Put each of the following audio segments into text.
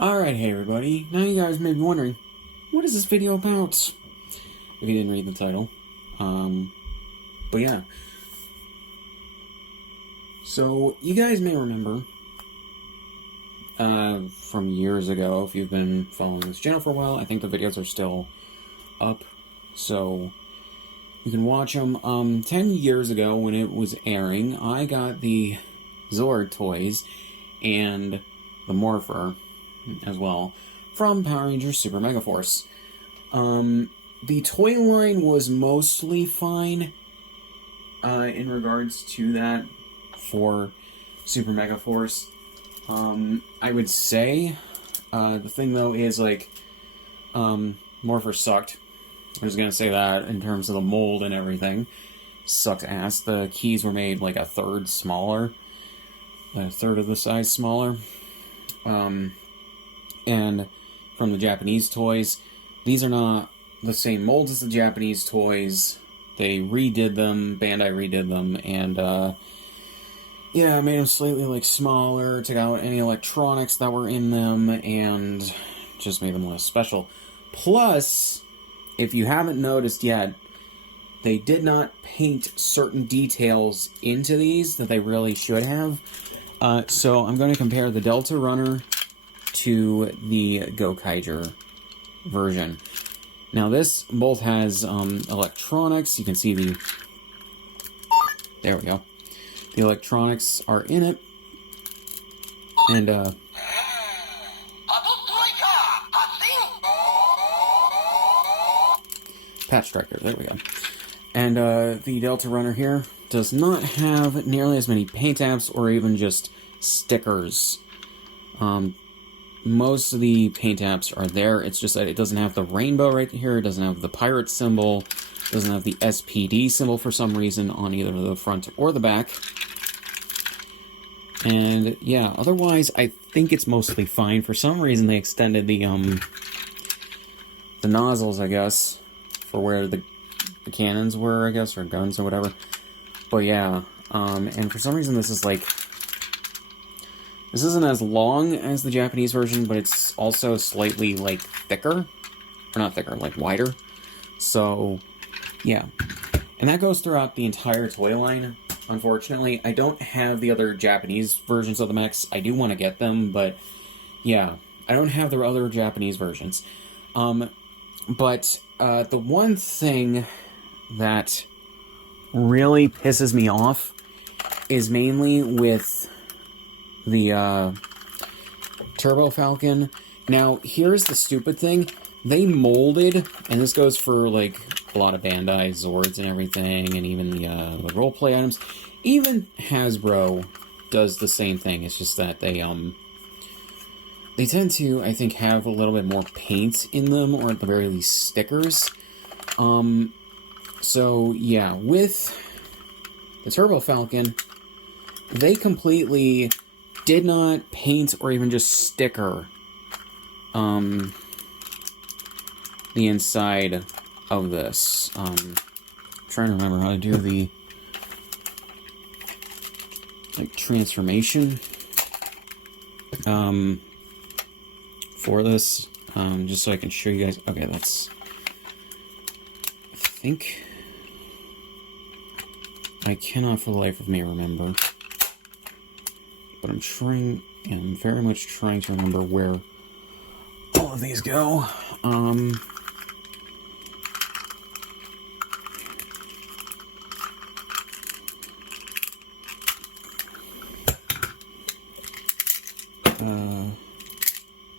Alright, hey everybody. Now you guys may be wondering, what is this video about? If you didn't read the title. But yeah. So, you guys may remember, from years ago, if you've been following this channel for a while, I think the videos are still up, so you can watch them. 10 years ago, when it was airing, I got the Zord toys and the Morpher as well from Power Rangers Super Megaforce. The toy line was mostly fine in regards to that for Super Megaforce. I would say the thing though is like Morpher sucked. I'm just gonna say that in terms of the mold and everything. Sucked ass. The keys were made like a third smaller. A third of the size smaller. And from the Japanese toys, these are not the same mold as the Japanese toys. They redid them, Bandai redid them, and yeah, made them slightly like smaller, took out any electronics that were in them, and just made them less special. Plus, if you haven't noticed yet, they did not paint certain details into these that they really should have. So I'm going to compare the Delta Runner to the Gokaiger version. Now this both has electronics. You can see the... There we go. The electronics are in it. And, Patch Striker, there we go. And, the Delta Runner here does not have nearly as many paint apps or even just stickers. Most of the paint apps are there. It's just that it doesn't have the rainbow right here. It doesn't have the pirate symbol. It doesn't have the SPD symbol for some reason on either the front or the back. And yeah, otherwise I think it's mostly fine. For some reason they extended the nozzles, I guess, for where the cannons were, I guess, or guns or whatever. But yeah, and for some reason this is like... This isn't as long as the Japanese version, but it's also slightly, like, thicker. Or not thicker, like, wider. So, yeah. And that goes throughout the entire toy line, unfortunately. I don't have the other Japanese versions of the mechs. I do want to get them, but, yeah. I don't have the other Japanese versions. But the one thing that really pisses me off is mainly with the Turbo Falcon. Now, here's the stupid thing. They molded, and this goes for, like, a lot of Bandai Zords and everything, and even the roleplay items. Even Hasbro does the same thing. It's just that they tend to, I think, have a little bit more paint in them, or at the very least stickers. So, yeah, with the Turbo Falcon, they completely did not paint or even just sticker the inside of this. I'm trying to remember how to do the like transformation for this, just so I can show you guys. Okay, that's... I think I cannot for the life of me remember. But I'm very much trying to remember where all of these go.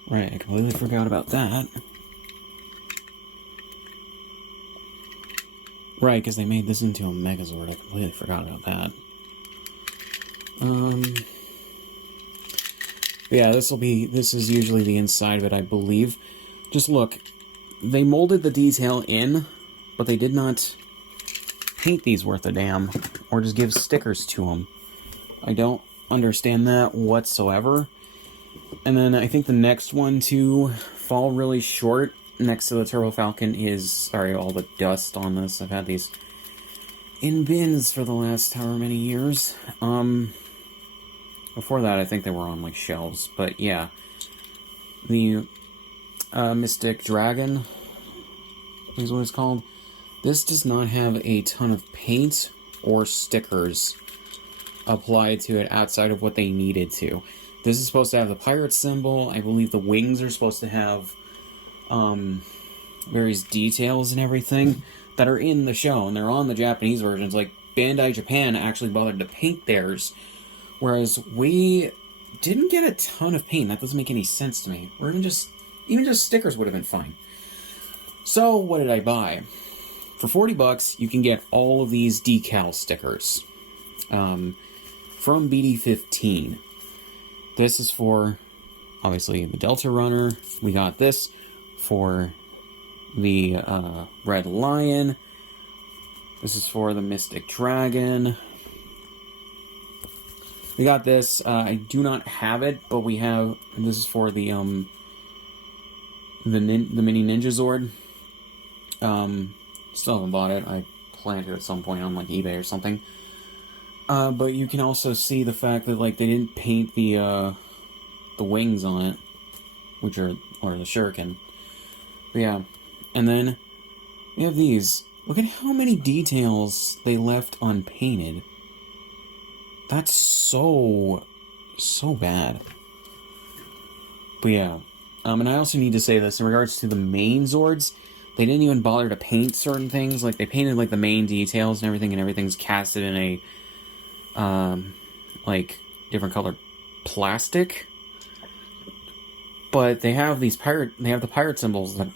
Right, I completely forgot about that. Right, because they made this into a Megazord. I completely forgot about that. Yeah, this is usually the inside of it, I believe. Just look, they molded the detail in, but they did not paint these worth a damn, or just give stickers to them. I don't understand that whatsoever. And then I think the next one to fall really short next to the Turbo Falcon is, sorry, all the dust on this. I've had these in bins for the last however many years. Before that, I think they were on, like, shelves, but yeah. the Mystic Dragon is what it's called. This does not have a ton of paint or stickers applied to it outside of what they needed to. This is supposed to have the pirate symbol. I believe the wings are supposed to have various details and everything that are in the show, and they're on the Japanese versions. Like, Bandai Japan actually bothered to paint theirs, whereas we didn't get a ton of paint. That doesn't make any sense to me. Or even just stickers would have been fine. So, what did I buy? For $40, you can get all of these decal stickers from BD15. This is for, obviously, the Delta Runner. We got this for the Red Lion. This is for the Mystic Dragon. We got this. I do not have it, but we have. This is for the mini Ninja Zord. Still haven't bought it. I plan to at some point on like eBay or something. But you can also see the fact that like they didn't paint the wings on it, or the shuriken. But yeah, and then we have these. Look at how many details they left unpainted. That's so bad. But yeah, and I also need to say this in regards to the main Zords. They didn't even bother to paint certain things. Like, they painted, like, the main details and everything's casted in a, like, different colored plastic. But they have the pirate symbols that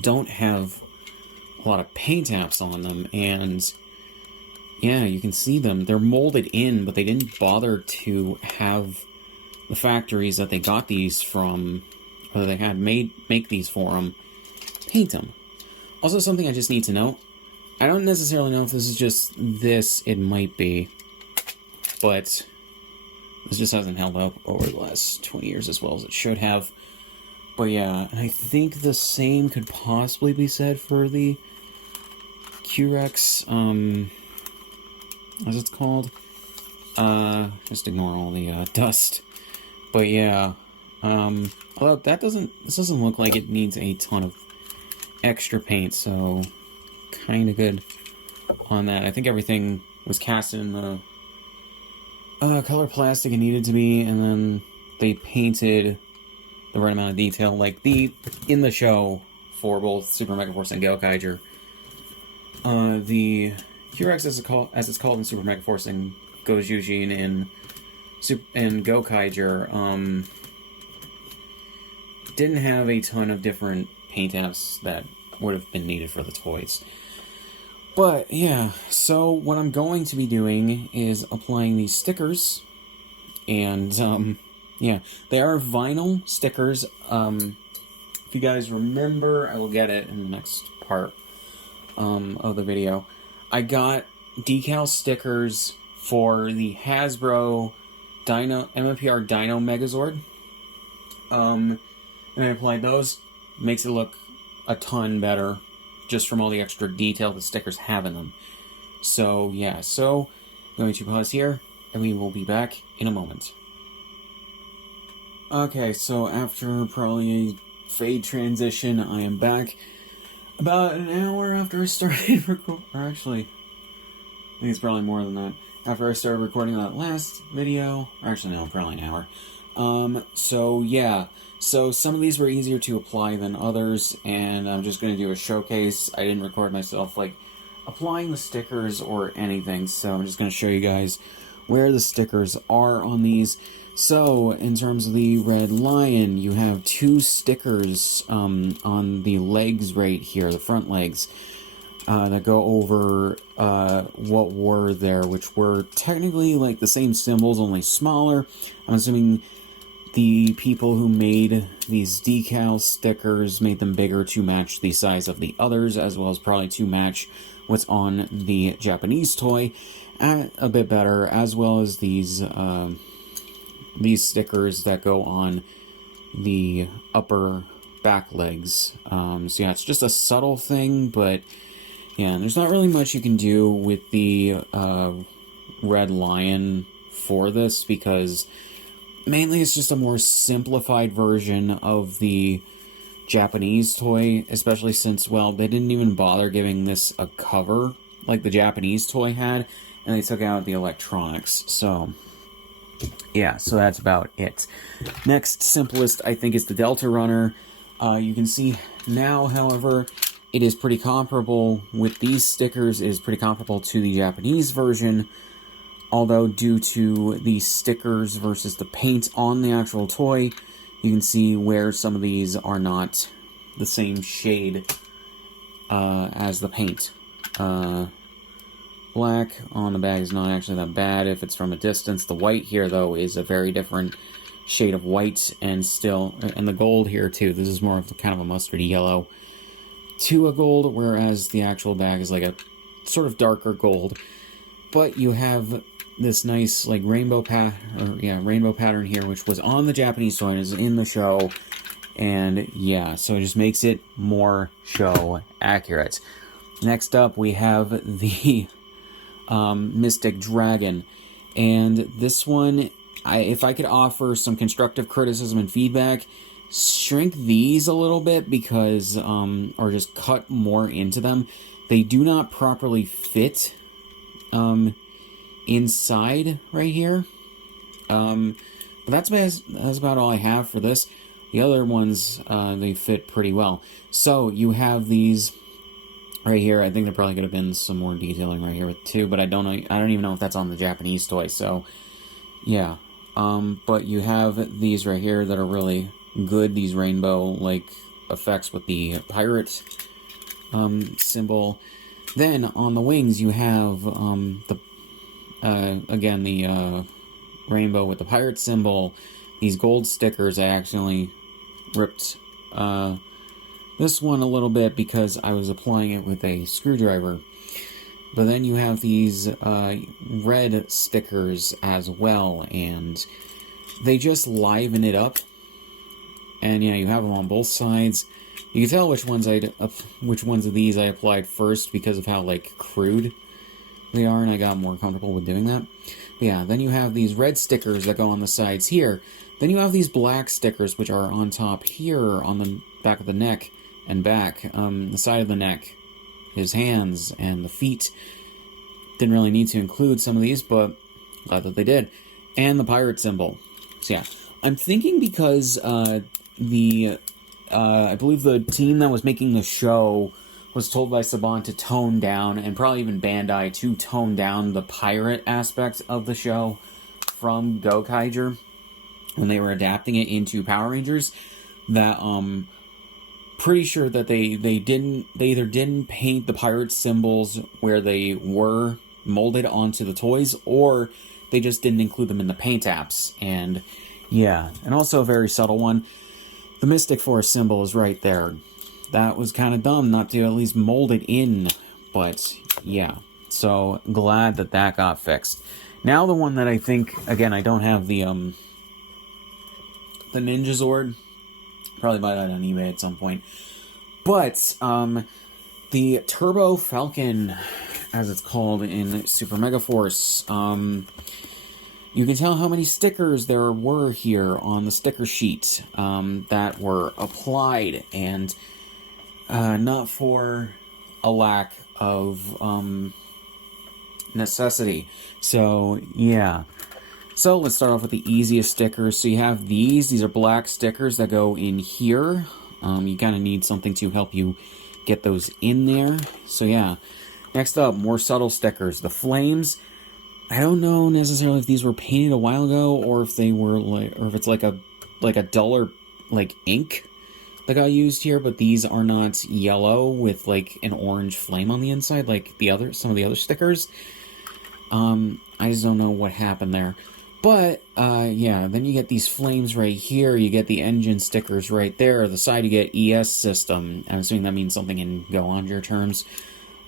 don't have a lot of paint apps on them, and yeah, you can see them. They're molded in, but they didn't bother to have the factories that they got these from, or they had make these for them, paint them. Also, something I just need to know. I don't necessarily know if this is just this. It might be. But this just hasn't held up over the last 20 years as well as it should have. But yeah, and I think the same could possibly be said for the Q-Rex, as it's called. Just ignore all the dust. But yeah, although this doesn't look like it needs a ton of extra paint, so kind of good on that. I think everything was cast in the color plastic it needed to be, and then they painted the right amount of detail, like in the show for both Super Megaforce and Gokaiger. The Q-Rex, as it's called in Super Megaforce and Gojujin and Gokaiger, didn't have a ton of different paint apps that would have been needed for the toys. But yeah, so what I'm going to be doing is applying these stickers, and yeah, they are vinyl stickers. If you guys remember, I will get it in the next part of the video. I got decal stickers for the Hasbro MMPR Dino Megazord. And I applied those. Makes it look a ton better, just from all the extra detail the stickers have in them. So yeah, I'm going to pause here, and we will be back in a moment. Okay, so after probably a fade transition, I am back. About an hour after I started recording, or actually, I think it's probably more than that. After I started recording that last video, or actually no, probably an hour. So yeah, so some of these were easier to apply than others, and I'm just going to do a showcase. I didn't record myself, like, applying the stickers or anything, so I'm just going to show you guys where the stickers are on these. So, in terms of the Red Lion, you have 2 stickers on the legs right here, the front legs, that go over what were there, which were technically like the same symbols, only smaller. I'm assuming the people who made these decal stickers made them bigger to match the size of the others, as well as probably to match what's on the Japanese toy a bit better, as well as these stickers that go on the upper back legs. So yeah, it's just a subtle thing, but yeah, and there's not really much you can do with the Red Lion for this, because mainly it's just a more simplified version of the Japanese toy, especially since, well, they didn't even bother giving this a cover like the Japanese toy had, and they took out the electronics. So, yeah, so that's about it. Next simplest, I think, is the Delta Runner. You can see now, however, it is pretty comparable with these stickers. It is pretty comparable to the Japanese version, although due to the stickers versus the paint on the actual toy, you can see where some of these are not the same shade as the paint. Black on the bag is not actually that bad if it's from a distance. The white here, though, is a very different shade of white, and the gold here, too. This is more of kind of a mustardy yellow to a gold, whereas the actual bag is like a sort of darker gold. But you have this nice like rainbow pattern here, which was on the Japanese toy and is in the show, and yeah, so it just makes it more show accurate. Next up, we have the Mystic Dragon, and this one, if I could offer some constructive criticism and feedback, shrink these a little bit because, or just cut more into them. They do not properly fit inside right here. But that's about all I have for this. The other ones, they fit pretty well. So you have these right here. I think there probably could have been some more detailing right here with two, but I don't know. I don't even know if that's on the Japanese toy. So yeah. But you have these right here that are really good. These rainbow like effects with the pirate symbol. Then on the wings you have again the rainbow with the pirate symbol. These gold stickers, I accidentally ripped this one a little bit because I was applying it with a screwdriver. But then you have these red stickers as well, and they just liven it up. And yeah, you have them on both sides. You can tell which ones of these I applied first because of how like crude they are, and I got more comfortable with doing that. But yeah, then you have these red stickers that go on the sides here. Then you have these black stickers which are on top here on the back of the neck and back, the side of the neck, his hands, and the feet. Didn't really need to include some of these, but glad that they did. And the pirate symbol. So yeah, I'm thinking because I believe the team that was making the show was told by Saban to tone down, and probably even Bandai, to tone down the pirate aspect of the show from Gokaiger when they were adapting it into Power Rangers. That pretty sure that they either didn't paint the pirate symbols where they were molded onto the toys, or they just didn't include them in the paint apps. And yeah, and also a very subtle one, the Mystic Force symbol is right there. That was kind of dumb not to at least mold it in, but yeah, so glad that that got fixed. Now the one that I think, again, I don't have the Ninja Zord. Probably buy that on eBay at some point. But the Turbo Falcon, as it's called in Super Megaforce, you can tell how many stickers there were here on the sticker sheet that were applied, and not for a lack of necessity. So, yeah. So, let's start off with the easiest stickers. So, you have these. These are black stickers that go in here. You kind of need something to help you get those in there. So, yeah. Next up, more subtle stickers. The flames. I don't know necessarily if these were painted a while ago, or if they were or if it's like a duller ink that got used here, but these are not yellow with like an orange flame on the inside like some of the other stickers. I just don't know what happened there. But yeah, then you get these flames right here. You get the engine stickers right there. The side you get ES system. I'm assuming that means something in Go On Your terms.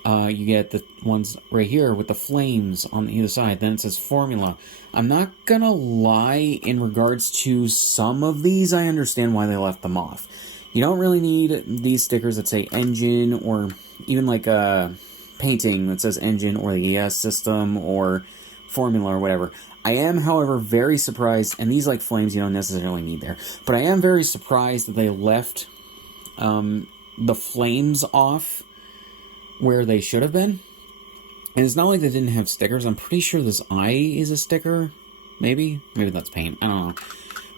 You get the ones right here with the flames on either side. Then it says formula. I'm not gonna lie, in regards to some of these, I understand why they left them off. You don't really need these stickers that say engine, or even like a painting that says engine or the ES system, or formula or whatever. I am, however, very surprised, and these, like, flames you don't necessarily need there, but I am very surprised that they left the flames off where they should have been. And it's not like they didn't have stickers. I'm pretty sure this eye is a sticker. Maybe? Maybe that's paint. I don't know.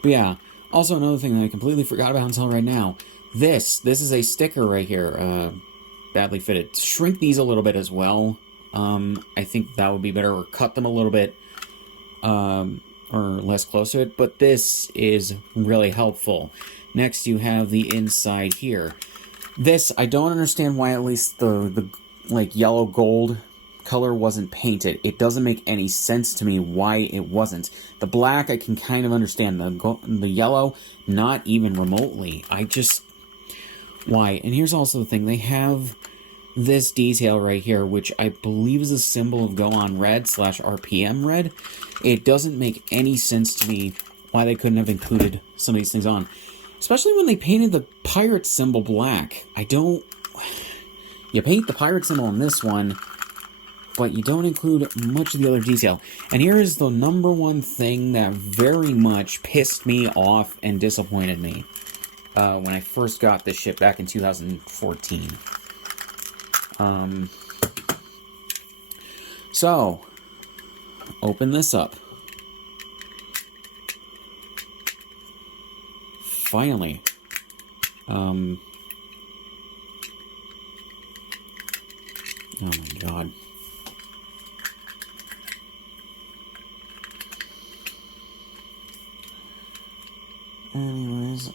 But yeah. Also, another thing that I completely forgot about until right now. This is a sticker right here. Badly fitted. Shrink these a little bit as well. I think that would be better. Or cut them a little bit. Or less close to it. But this is really helpful. Next, you have the inside here. This, I don't understand why at least the like, yellow gold color wasn't painted. It doesn't make any sense to me why it wasn't. The black I can kind of understand. The yellow, not even remotely. Why? And here's also the thing. They have this detail right here, which I believe is a symbol of Go On Red / RPM Red. It doesn't make any sense to me why they couldn't have included some of these things on. Especially when they painted the pirate symbol black. You paint the pirate symbol on this one, but you don't include much of the other detail. And here is the number one thing that very much pissed me off and disappointed me when I first got this ship back in 2014. So, open this up. Finally. Oh my god. Anyways,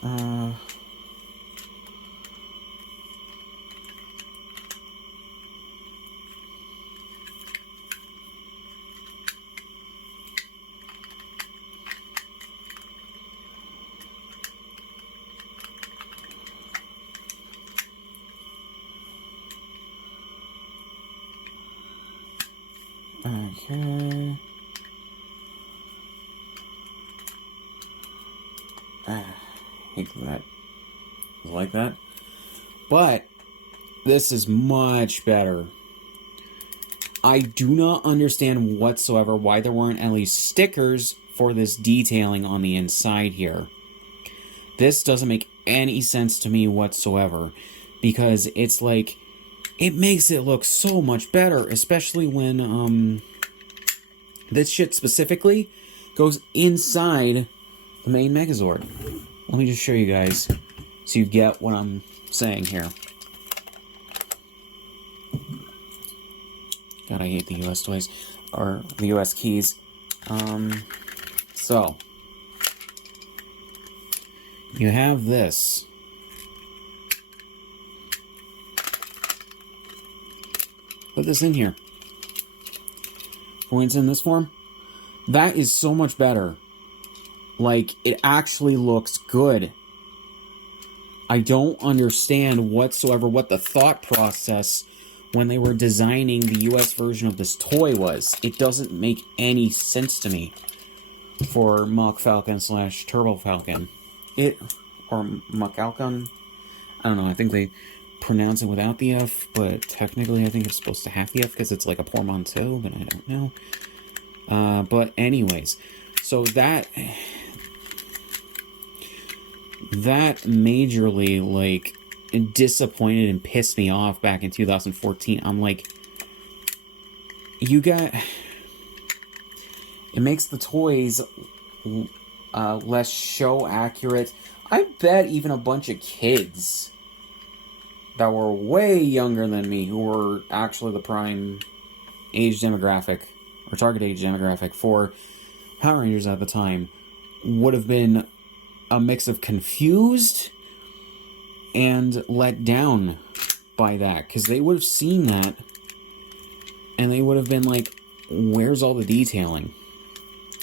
okay. Hate that. Like that. But this is much better. I do not understand whatsoever why there weren't at least stickers for this detailing on the inside here. This doesn't make any sense to me whatsoever, because it's like, it makes it look so much better, especially when this shit specifically goes inside the main Megazord. Let me just show you guys so you get what I'm saying here. God, I hate the US toys, or the US keys. So, you have this. Put this in here. When it's in this form, that is so much better. Like, it actually looks good. I don't understand whatsoever what the thought process when they were designing the US version of this toy was. It doesn't make any sense to me for Mach Falcon / Turbo Falcon. Or Macalcon. I don't know, I think they pronounce it without the F, but technically I think it's supposed to have the F because it's like a portmanteau, but I don't know. But anyways, so that majorly, like, disappointed and pissed me off back in 2014. I'm like, it makes the toys less show accurate. I bet even a bunch of kids that were way younger than me, who were actually the prime age demographic, or target age demographic for Power Rangers at the time, would have been a mix of confused and let down by that, because they would have seen that and they would have been like, where's all the detailing?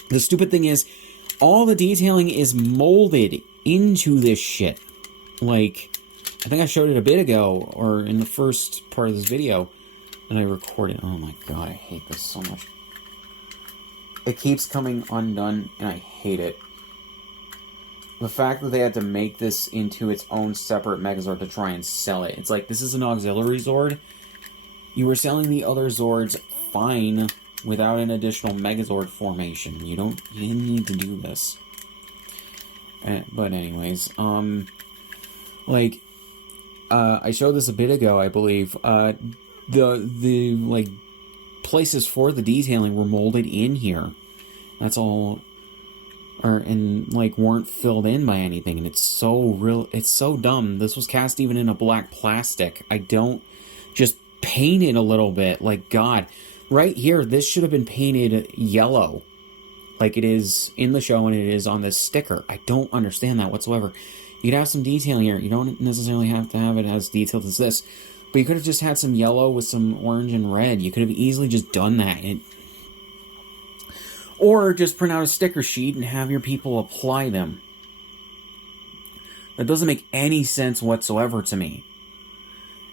The stupid thing is, all the detailing is molded into this shit. Like, I think I showed it a bit ago, or in the first part of this video that I recorded. Oh my god, I hate this so much. It keeps coming undone, and I hate it. The fact that they had to make this into its own separate Megazord to try and sell it. It's like, this is an auxiliary Zord. You were selling the other Zords fine without an additional Megazord formation. You didn't need to do this. But anyways, like, I showed this a bit ago, I believe. The like, places for the detailing were molded in here. That's all, and like, weren't filled in by anything, and it's so dumb. This was cast even in a black plastic. I don't just paint it a little bit, like, God. Right here, this should have been painted yellow, like it is in the show and it is on this sticker. I don't understand that whatsoever. You could have some detailing here. You don't necessarily have to have it as detailed as this, but you could have just had some yellow with some orange and red. You could have easily just done that. Or just print out a sticker sheet and have your people apply them. That doesn't make any sense whatsoever to me.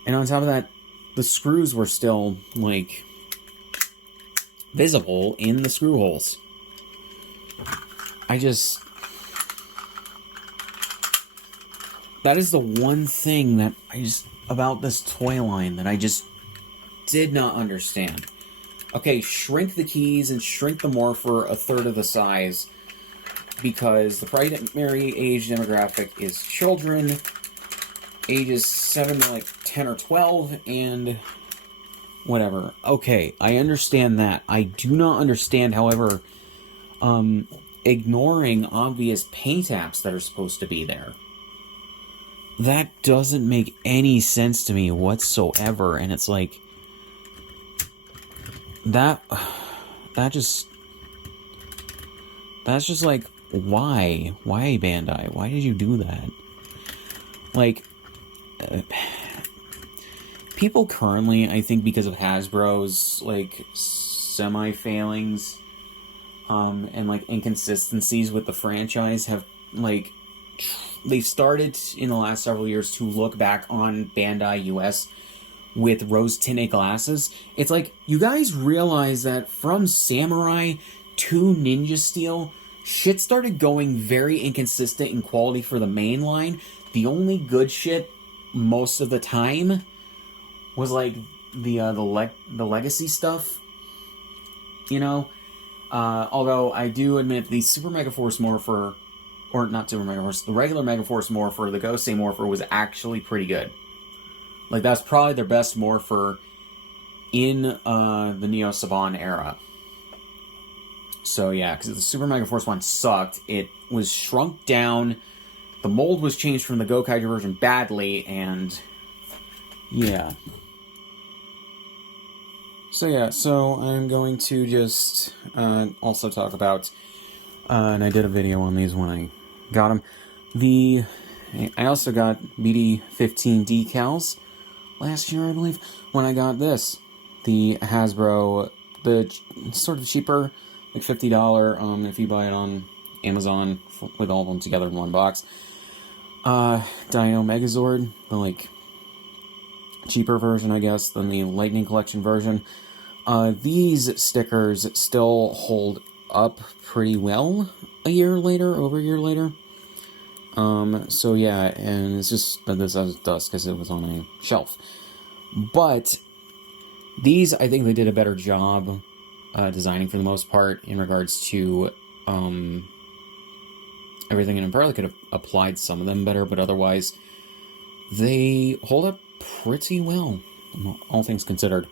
And on top of that, the screws were still, like, visible in the screw holes. That is the one thing that about this toy line that I just did not understand. Okay, shrink the keys and shrink the morpher a third of the size, because the primary age demographic is children, ages 7 to like 10 or 12, and whatever. Okay, I understand that. I do not understand, however, ignoring obvious paint apps that are supposed to be there. That doesn't make any sense to me whatsoever, and it's like, that's just like, why Bandai? Why did you do that? Like, people currently, I think because of Hasbro's, like, semi-failings, and, like, inconsistencies with the franchise, have, like, they've started in the last several years to look back on Bandai US with rose-tinted glasses. It's like, you guys realize that from Samurai to Ninja Steel, shit started going very inconsistent in quality for the main line. The only good shit most of the time was like the legacy stuff, you know. Although I do admit the Super Megaforce Morpher, or not Super Megaforce, the regular Megaforce Morpher, the Gosei Morpher, was actually pretty good. Like, that's probably their best Morpher in the Neo Saban era. So yeah, because the Super Megaforce one sucked. It was shrunk down. The mold was changed from the Gokaiger version badly, and yeah. So yeah, so I'm going to just also talk about, and I did a video on these when I got them. I also got BD15 decals last year, I believe, when I got this. The Hasbro, the sort of cheaper, like $50, if you buy it on Amazon with all of them together in one box. Dino Megazord, the, like, cheaper version, I guess, than the Lightning Collection version. These stickers still hold up pretty well over a year later. So yeah, and it's just that this has dust because it was on a shelf. But these, I think they did a better job designing for the most part in regards to everything, and I probably could have applied some of them better, but otherwise they hold up pretty well, all things considered.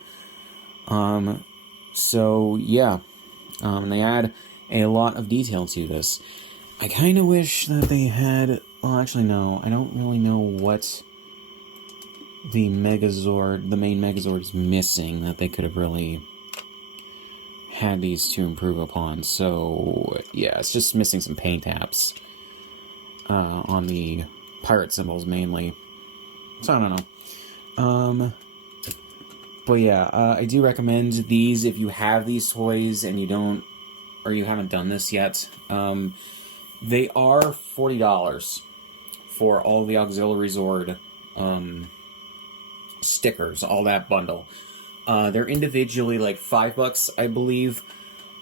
So yeah, they add a lot of detail to this. I kind of wish that they had, well, actually no, I don't really know what the main Megazord is missing that they could have really had these to improve upon. So yeah, it's just missing some paint apps on the pirate symbols mainly. So I don't know. But yeah, I do recommend these if you have these toys and you haven't done this yet. They are $40 for all the Auxiliary Zord stickers, all that bundle. They're individually like $5, I believe,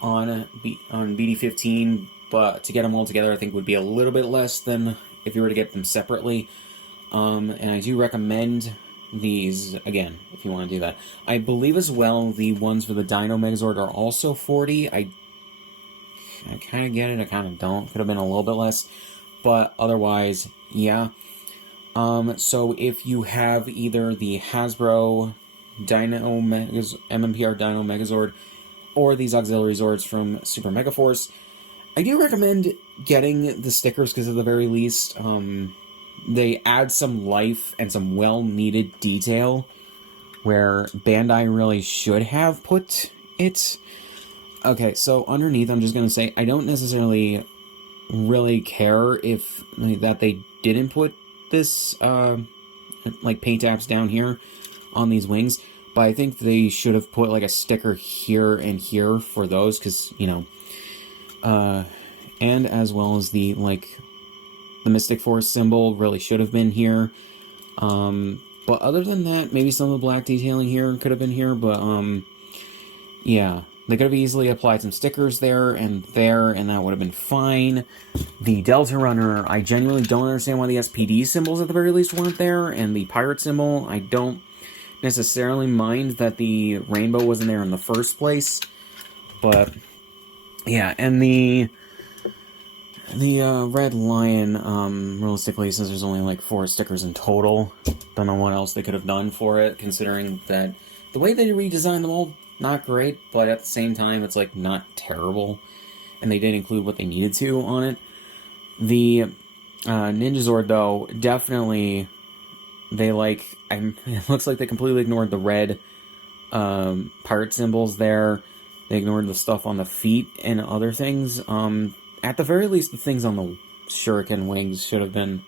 on BD15, but to get them all together, I think would be a little bit less than if you were to get them separately. And I do recommend these again if you want to do that. I believe as well the ones for the Dino Megazord are also 40. I kind of get it, I kind of don't. Could have been a little bit less, but otherwise, yeah. So if you have either the Hasbro MMPR Dino Megazord or these auxiliary Zords from Super Megaforce, I do recommend getting the stickers because at the very least, they add some life and some well-needed detail where Bandai really should have put it. Okay, so underneath, I'm just going to say, I don't necessarily really care if that they didn't put this, like, paint apps down here on these wings, but I think they should have put, like, a sticker here and here for those, because, you know, and as well as the, like, the Mystic Force symbol really should have been here, but other than that, maybe some of the black detailing here could have been here, but, yeah. They could have easily applied some stickers there, and that would have been fine. The Delta Runner, I genuinely don't understand why the SPD symbols at the very least weren't there, and the pirate symbol, I don't necessarily mind that the rainbow wasn't there in the first place, but yeah, and the Red Lion, realistically, since there's only like 4 stickers in total, don't know what else they could have done for it, considering that the way they redesigned them all, not great, but at the same time, it's, like, not terrible. And they did include what they needed to on it. The Ninja Zord, though, definitely, they, like, it looks like they completely ignored the red pirate symbols there. They ignored the stuff on the feet and other things. At the very least, the things on the shuriken wings should have been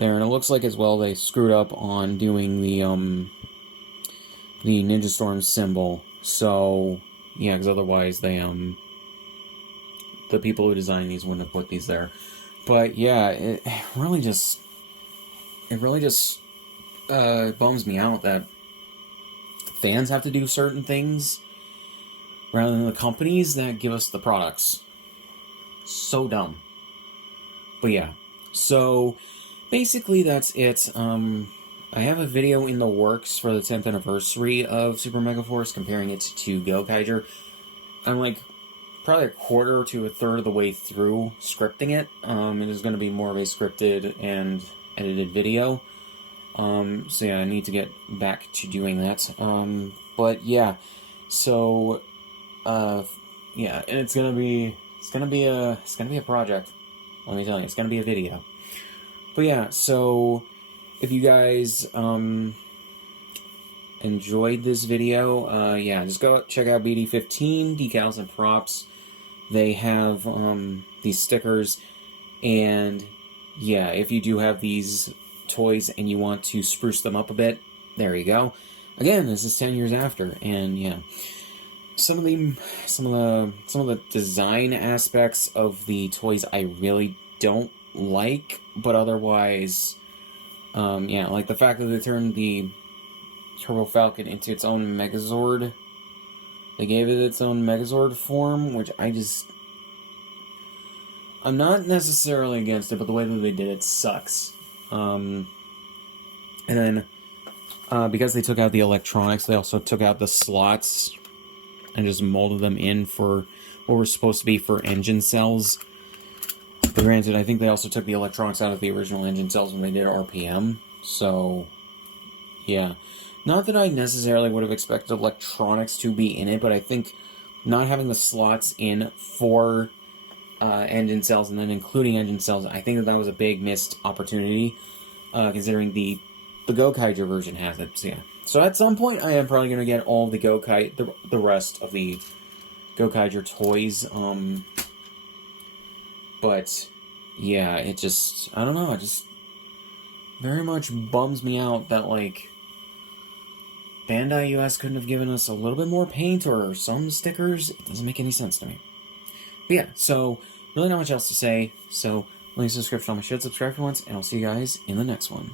there. And it looks like, as well, they screwed up on doing the Ninja Storm symbol. So, yeah, because otherwise they, the people who designed these wouldn't have put these there. But, yeah, it really just bums me out that fans have to do certain things rather than the companies that give us the products. So dumb. But, yeah. So, basically that's it. I have a video in the works for the 10th anniversary of Super Megaforce, comparing it to Gokaiger. I'm like probably a quarter to a third of the way through scripting it. It is going to be more of a scripted and edited video. So yeah, I need to get back to doing that. But yeah, so yeah, and it's gonna be a project. Let me tell you, it's gonna be a video. But yeah, so if you guys enjoyed this video, yeah, just go check out BD15 Decals and Props. They have these stickers, and yeah, if you do have these toys and you want to spruce them up a bit, there you go. Again, this is 10 years after, and yeah, some of the design aspects of the toys I really don't like, but otherwise, yeah, like the fact that they turned the Turbo Falcon into its own Megazord. They gave it its own Megazord form, which I'm not necessarily against it, but the way that they did it sucks. And then, because they took out the electronics, they also took out the slots and just molded them in for what were supposed to be for engine cells. But granted, I think they also took the electronics out of the original engine cells when they did RPM, so yeah. Not that I necessarily would have expected electronics to be in it, but I think not having the slots in for engine cells and then including engine cells, I think that was a big missed opportunity, considering the Gokaiger version has it. So yeah. So at some point, I am probably going to get all the the rest of the Gokaiger toys. But yeah, it just, I don't know, it just very much bums me out that, like, Bandai US couldn't have given us a little bit more paint or some stickers. It doesn't make any sense to me. But yeah, so really not much else to say. So, link in the description on my shit, subscribe for once, and I'll see you guys in the next one.